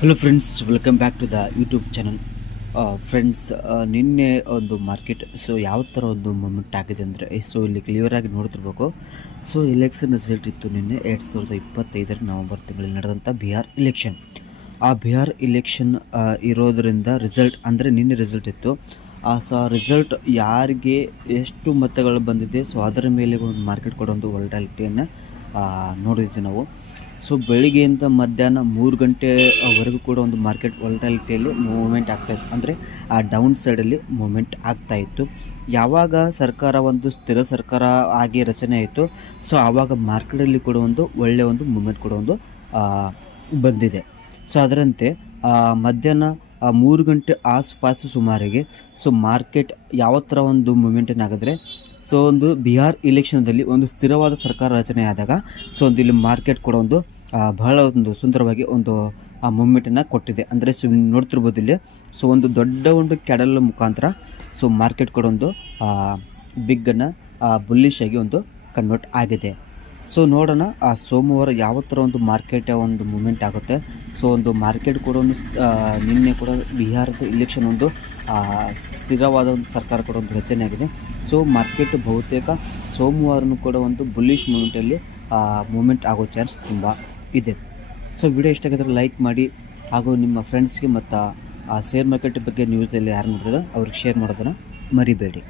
Hello friends, welcome back to the YouTube channel. Friends, ನಿನ್ನೆ ಒಂದು market ಯಾವ ಥರ ಒಂದು ಮೂಮೆಂಟ್ ಆಗಿದೆ ಅಂದರೆ, ಇಲ್ಲಿ ಕ್ಲಿಯರಾಗಿ ನೋಡ್ತಿರ್ಬೇಕು. ಎಲೆಕ್ಷನ್ ರಿಸಲ್ಟ್ ಇತ್ತು ನಿನ್ನೆ 2025 ನವೆಂಬರ್ ತಿಂಗಳಲ್ಲಿ ನಡೆದಂಥ ಬಿಹಾರ್ ಇಲೆಕ್ಷನ್. ಆ ಬಿಹಾರ್ ಇಲೆಕ್ಷನ್ ಇರೋದರಿಂದ ರಿಸಲ್ಟ್ ಅಂದರೆ ನಿನ್ನೆ ರಿಸಲ್ಟ್ ಇತ್ತು. ರಿಸಲ್ಟ್ ಯಾರಿಗೆ ಎಷ್ಟು ಮತಗಳು ಬಂದಿದೆ, ಅದರ ಮೇಲೆ ಒಂದು ಮಾರ್ಕೆಟ್ ಕೊಡೋ ಒಂದು ವಾಲಟಾಲಿಟಿಯನ್ನು ನೋಡಿದ್ವಿ ನಾವು. ಬೆಳಿಗ್ಗೆಯಿಂದ ಮಧ್ಯಾಹ್ನ 3 ಗಂಟೆವರೆಗೂ ಕೂಡ ಒಂದು ಮಾರ್ಕೆಟ್ ವಾಲಟಾಲಿಟಿಯಲ್ಲಿ ಮೂವ್ಮೆಂಟ್ ಆಗ್ತಾಯಿತ್ತು. ಅಂದರೆ ಆ ಡೌನ್ ಸೈಡಲ್ಲಿ ಮೂವ್ಮೆಂಟ್ ಆಗ್ತಾಯಿತ್ತು. ಯಾವಾಗ ಸರ್ಕಾರ ಒಂದು ಸ್ಥಿರ ಸರ್ಕಾರ ಆಗಿ ರಚನೆ ಆಯಿತು, ಆವಾಗ ಮಾರ್ಕೆಟಲ್ಲಿ ಕೂಡ ಒಂದು ಒಳ್ಳೆಯ ಒಂದು ಮೂವ್ಮೆಂಟ್ ಕೂಡ ಒಂದು ಬಂದಿದೆ. ಅದರಂತೆ ಮಧ್ಯಾಹ್ನ 3 ಗಂಟೆ ಆಸುಪಾಸು ಸುಮಾರಿಗೆ ಮಾರ್ಕೆಟ್ ಯಾವ ಥರ ಒಂದು ಮೂವ್ಮೆಂಟನ್ನು ಆಗಿದ್ರೆ, ಒಂದು ಬಿಹಾರ್ ಇಲೆಕ್ಷನ್ದಲ್ಲಿ ಒಂದು ಸ್ಥಿರವಾದ ಸರ್ಕಾರ ರಚನೆ ಆದಾಗ ಒಂದು ಇಲ್ಲಿ ಮಾರ್ಕೆಟ್ ಕೂಡ ಒಂದು ಬಹಳ ಒಂದು ಸುಂದರವಾಗಿ ಒಂದು ಆ ಮೂಮೆಂಟನ್ನು ಕೊಟ್ಟಿದೆ. ಅಂದರೆ ನೋಡ್ತಿರ್ಬೋದು ಇಲ್ಲಿ ಒಂದು ದೊಡ್ಡ ಒಂದು ಕ್ಯಾಡಲ್ ಮುಖಾಂತರ ಮಾರ್ಕೆಟ್ ಕೂಡ ಒಂದು ಬಿಗ್ಗನ್ನು ಬುಲ್ಲಿಶ್ ಆಗಿ ಒಂದು ಕನ್ವರ್ಟ್ ಆಗಿದೆ. ನೋಡೋಣ ಸೋಮವಾರ ಯಾವ ಥರ ಒಂದು ಮಾರ್ಕೆಟ್ ಒಂದು ಮೂಮೆಂಟ್ ಆಗುತ್ತೆ. ಒಂದು ಮಾರ್ಕೆಟ್ ಕೂಡ ಒಂದು ನಿನ್ನೆ ಕೂಡ ಬಿಹಾರದ ಇಲೆಕ್ಷನ್ ಒಂದು ಸ್ಥಿರವಾದ ಒಂದು ಸರ್ಕಾರ ಕೂಡ ಒಂದು ರಚನೆ ಆಗಿದೆ. ಮಾರ್ಕೆಟ್ ಬಹುತೇಕ ಸೋಮವಾರನೂ ಕೂಡ ಒಂದು ಬುಲ್ಲಿಶ್ ಮೂಮೆಂಟಲ್ಲಿ ಮೂಮೆಂಟ್ ಆಗೋ ಚಾನ್ಸ್ ತುಂಬ ಇದೆ. ವಿಡಿಯೋ ಇಷ್ಟ ಆಗಿದ್ರೆ ಲೈಕ್ ಮಾಡಿ, ಹಾಗೂ ನಿಮ್ಮ ಫ್ರೆಂಡ್ಸ್ಗೆ ಮತ್ತು ಶೇರ್ ಮಾರ್ಕೆಟ್ ಬಗ್ಗೆ ನ್ಯೂಸಲ್ಲಿ ಯಾರು ನೋಡಿದ್ರೆ ಅವ್ರಿಗೆ ಶೇರ್ ಮಾಡೋದನ್ನು ಮರಿಬೇಡಿ.